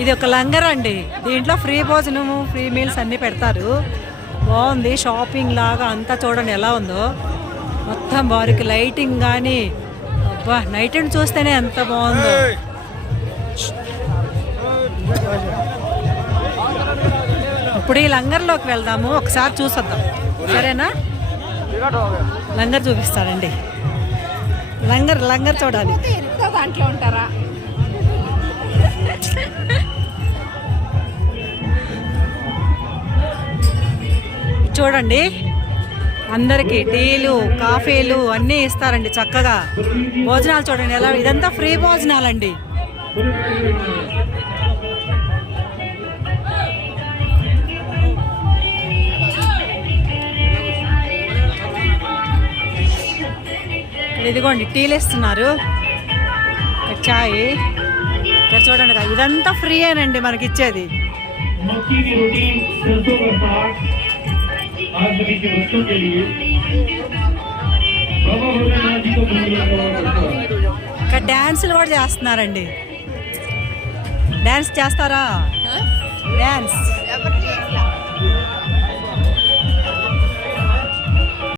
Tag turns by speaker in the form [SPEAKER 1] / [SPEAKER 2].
[SPEAKER 1] ఇది ఒక లంగర్ అండి. దీంట్లో ఫ్రీ భోజనము ఫ్రీ మీల్స్ అన్నీ పెడతారు. బాగుంది. షాపింగ్ లాగా అంతా చూడండి ఎలా ఉందో. మొత్తం వారికి లైటింగ్ కానీ అబ్బా నైట్ అండ్ చూస్తేనే ఎంత బాగుందో. ఇప్పుడు ఈ లంగర్లోకి వెళ్దాము. ఒకసారి చూసొద్దాం. సరేనా? లంగర్ చూపిస్తారండి లంగర్ లంగర్ చూడాలి.
[SPEAKER 2] దాంట్లో ఉంటారా?
[SPEAKER 1] చూడండి. అందరికి టీలు కాఫీలు అన్నీ ఇస్తారండి చక్కగా. భోజనాలు చూడండి ఎలా ఇదంతా ఫ్రీ భోజనాలండి. అండి ఇదిగోండి టీలు ఇస్తున్నారు చాయ్. చూడండి ఇదంతా ఫ్రీయేనండి మనకి ఇచ్చేది ఇక్కడ డ్యాన్సులు కూడా చేస్తున్నారండి. డ్యాన్స్ చేస్తారా? డ్యాన్స్